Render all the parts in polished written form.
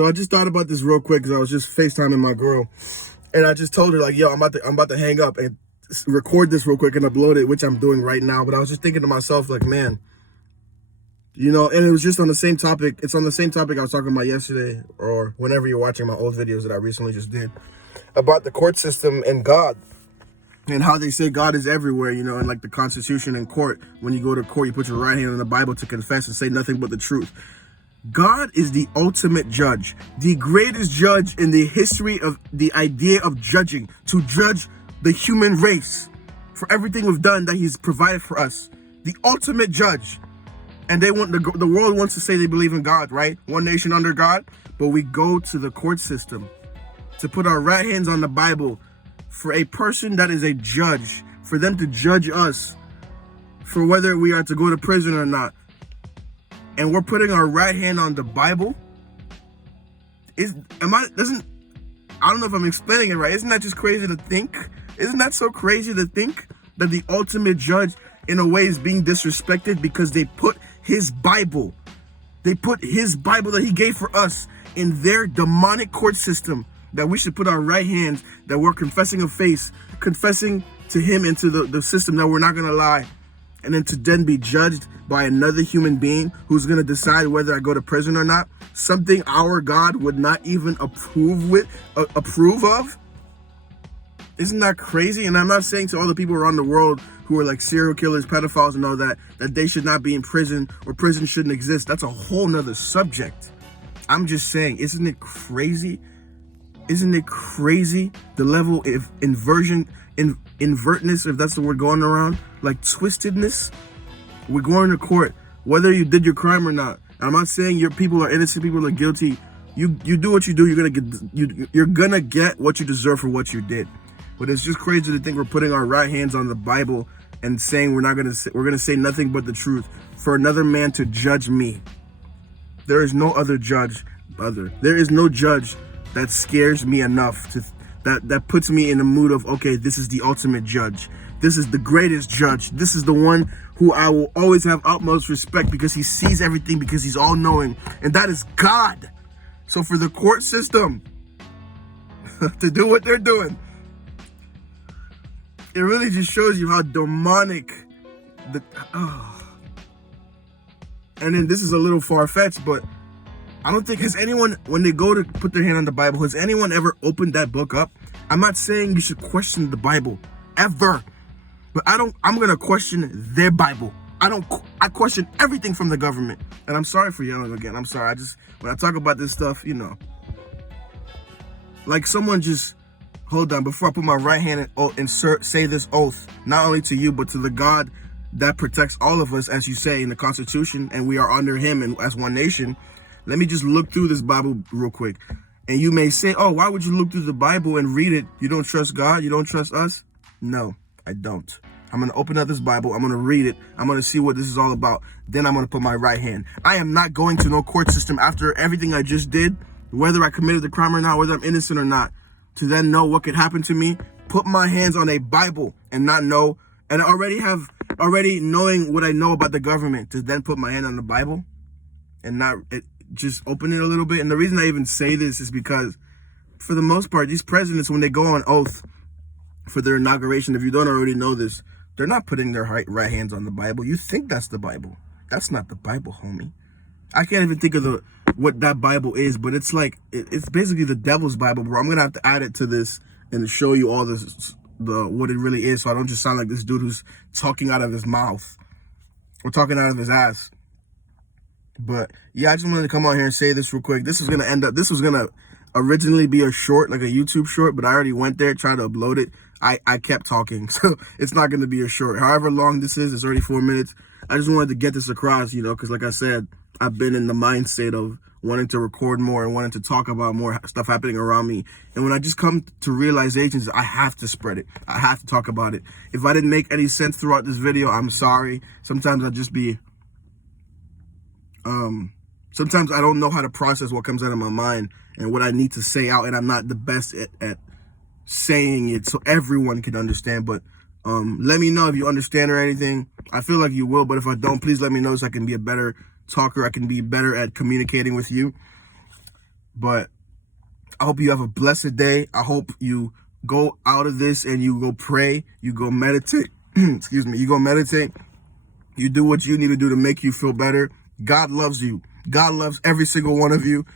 So I just thought about this real quick because I was just FaceTiming my girl, and I just told her like, "Yo, I'm about to hang up and record this real quick and upload it," which I'm doing right now. But I was just thinking to myself like, man, and it was just on the same topic. It's on the same topic I was talking about yesterday, or whenever you're watching my old videos that I recently just did about the court system and God. And how they say God is everywhere, and like the Constitution and court. When you go to court, you put your right hand on the Bible to confess and say nothing but the truth. God is the ultimate judge, the greatest judge in the history of the idea of judging, to judge the human race for everything we've done that he's provided for us. The ultimate judge. And the world wants to say they believe in God, right? One nation under God. But we go to the court system to put our right hands on the Bible for a person that is a judge, for them to judge us for whether we are to go to prison or not. And we're putting our right hand on the Bible. I don't know if I'm explaining it right. Isn't that just crazy to think? Isn't that so crazy to think that the ultimate judge in a way is being disrespected because they put his Bible that he gave for us in their demonic court system, that we should put our right hands, that we're confessing of faith, confessing to him into the system, that we're not going to lie, and then to then be judged by another human being who's going to decide whether I go to prison or not, something our God would not even approve of. Isn't that crazy? And I'm not saying to all the people around the world who are like serial killers, pedophiles, and all that they should not be in prison or prison shouldn't exist. That's a whole nother subject. I'm just saying, isn't it crazy? Isn't it crazy the level of invertness, if that's the word going around, like twistedness? We're going to court, whether you did your crime or not. I'm not saying your people are innocent, people are guilty. You do what you do, you're gonna get what you deserve for what you did. But it's just crazy to think we're putting our right hands on the Bible and saying we're gonna say nothing but the truth for another man to judge me. There is no other judge, brother. There is no judge that scares me enough that puts me in the mood of, okay, this is the ultimate judge. This is the greatest judge. This is the one who I will always have utmost respect because he sees everything, because he's all-knowing, and that is God. So for the court system to do what they're doing, it really just shows you how demonic And then this is a little far-fetched, but I don't think, has anyone, when they go to put their hand on the Bible, has anyone ever opened that book up? I'm not saying you should question the Bible, ever. But I'm going to question their Bible. I question everything from the government. And I'm sorry for yelling again. I'm sorry. When I talk about this stuff, like someone just, hold on, before I put my right hand and say this oath, not only to you, but to the God that protects all of us, as you say in the Constitution, and we are under him and as one nation. Let me just look through this Bible real quick. And you may say, oh, why would you look through the Bible and read it? You don't trust God? You don't trust us? No, I don't. I'm going to open up this Bible. I'm going to read it. I'm going to see what this is all about. Then I'm going to put my right hand. I am not going to no court system after everything I just did, whether I committed the crime or not, whether I'm innocent or not, to then know what could happen to me, put my hands on a Bible and not know, and already knowing what I know about the government, to then put my hand on the Bible and not just open it a little bit. And the reason I even say this is because, for the most part, these presidents, when they go on oath for their inauguration, if you don't already know this, they're not putting their right hands on the Bible. You think that's the Bible. That's not the Bible, homie. I can't even think of what that Bible is, but it's like, it's basically the devil's Bible, bro. I'm going to have to add it to this and show you all this, what it really is, so I don't just sound like this dude who's talking out of his mouth or talking out of his ass. But yeah, I just wanted to come out here and say this real quick. This was going to originally be a short, like a YouTube short, but I already went there, tried to upload it. I kept talking, so it's not going to be a short. However long this is, it's already 4 minutes. I just wanted to get this across, because like I said, I've been in the mind state of wanting to record more and wanting to talk about more stuff happening around me. And when I just come to realizations, I have to spread it. I have to talk about it. If I didn't make any sense throughout this video, I'm sorry. Sometimes I just be, sometimes I don't know how to process what comes out of my mind and what I need to say out, and I'm not the best at saying it so everyone can understand. But let me know if you understand or anything. I feel like you will, but if I don't, please let me know so I can be a better talker. I can be better at communicating with you. But I hope you have a blessed day. I hope you go out of this and you go pray, you go meditate. Excuse me, you go meditate. You do what you need to do to make you feel better. God loves you. God loves every single one of you.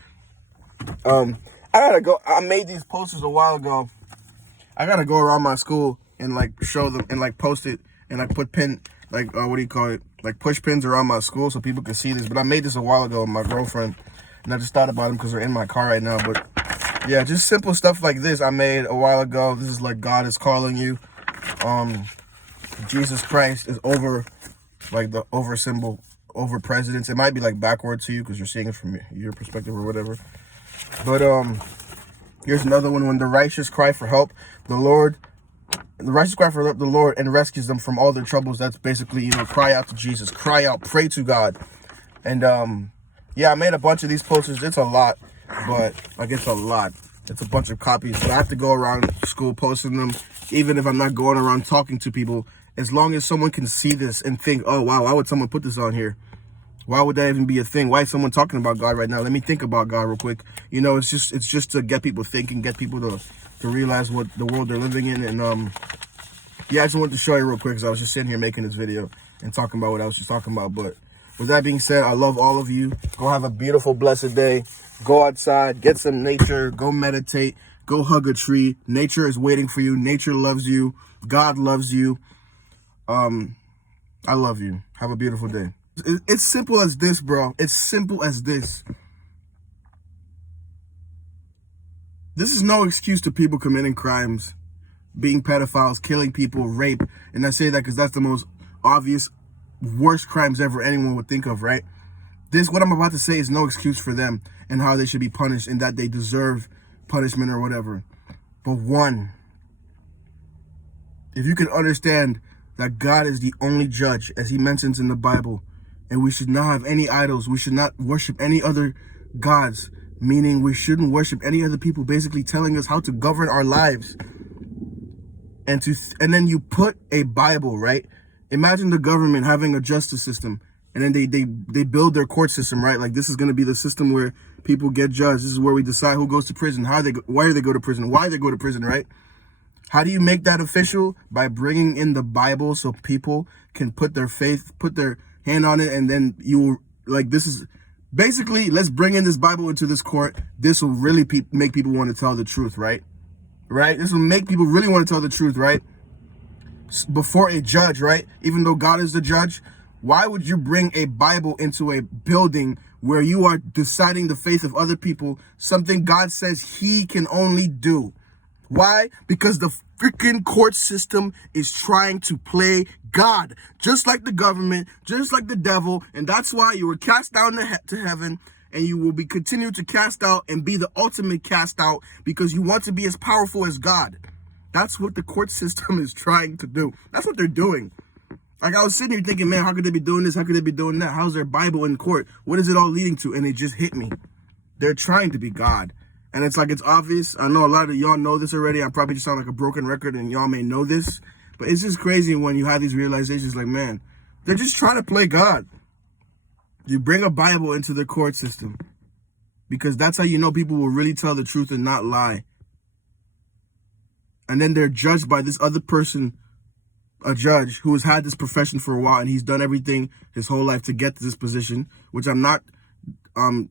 I gotta go. I made these posters a while ago. I gotta go around my school and like show them and like post it and like put pin, like what do you call it? Like push pins around my school so people can see this. But I made this a while ago with my girlfriend, and I just thought about them because they're in my car right now. But yeah, just simple stuff like this I made a while ago. This is like God is calling you. Jesus Christ is over, like the over symbol, over presidents. It might be like backward to you because you're seeing it from your perspective or whatever. But here's another one. When the righteous cry for help, the righteous cry for help, the Lord, and rescues them from all their troubles. That's basically, cry out to Jesus, cry out, pray to God. And yeah, I made a bunch of these posters. It's a lot, but like it's a lot. It's a bunch of copies. So I have to go around school posting them, even if I'm not going around talking to people. As long as someone can see this and think, oh wow, why would someone put this on here? Why would that even be a thing? Why is someone talking about God right now? Let me think about God real quick. It's just to get people thinking, get people to realize what the world they're living in. And yeah, I just wanted to show you real quick because I was just sitting here making this video and talking about what I was just talking about. But with that being said, I love all of you. Go have a beautiful, blessed day. Go outside, get some nature, go meditate, go hug a tree. Nature is waiting for you. Nature loves you. God loves you. I love you. Have a beautiful day. It's simple as this, bro. It's simple as this. This is no excuse to people committing crimes, being pedophiles, killing people, rape. And I say that because that's the most obvious, worst crimes ever anyone would think of, right? What I'm about to say is no excuse for them and how they should be punished and that they deserve punishment or whatever. But one, if you can understand that God is the only judge, as he mentions in the Bible, and we should not have any idols. We should not worship any other gods, meaning we shouldn't worship any other people, basically telling us how to govern our lives. And then you put a Bible, right? Imagine the government having a justice system, and then they build their court system, right? Like this is going to be the system where people get judged. This is where we decide who goes to prison, why they go to prison, why they go to prison, right? How do you make that official? By bringing in the Bible so people can put their faith, put their hand on it, and then this is basically, let's bring in this Bible into this court. This will really make people want to tell the truth, right? This will make people really want to tell the truth, right? Before a judge, right? Even though God is the judge, why would you bring a Bible into a building where you are deciding the faith of other people, something God says he can only do? Why? Because the freaking court system is trying to play God, just like the government, just like the devil. And that's why you were cast down to heaven, and you will be continued to cast out and be the ultimate cast out because you want to be as powerful as God. That's what the court system is trying to do. That's what they're doing. Like I was sitting here thinking, man, how could they be doing this? How could they be doing that? How's their Bible in court? What is it all leading to? And it just hit me. They're trying to be God. And it's like, it's obvious. I know a lot of y'all know this already. I probably just sound like a broken record and y'all may know this. But it's just crazy when you have these realizations like, man, they're just trying to play God. You bring a Bible into the court system because that's how you know people will really tell the truth and not lie. And then they're judged by this other person, a judge who has had this profession for a while and he's done everything his whole life to get to this position, which I'm not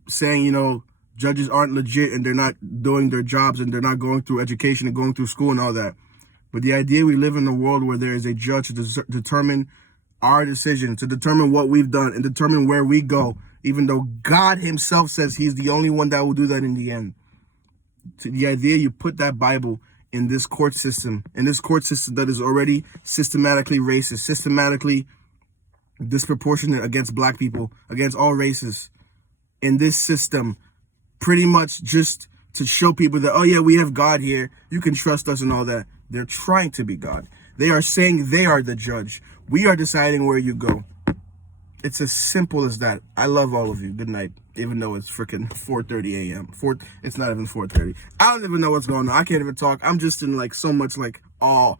saying, judges aren't legit and they're not doing their jobs and they're not going through education and going through school and all that. But the idea we live in a world where there is a judge to determine our decision, to determine what we've done and determine where we go, even though God himself says he's the only one that will do that in the end. To the idea you put that Bible in this court system that is already systematically racist, systematically disproportionate against black people, against all races, in this system, pretty much just to show people that, oh yeah, we have God here, you can trust us and all that. They're trying to be God. They are saying they are the judge. We are deciding where you go. It's as simple as that. I love all of you. Good night. Even though it's freaking 4:30 a.m. It's not even 4:30. I don't even know what's going on. I can't even talk. I'm just in like so much like awe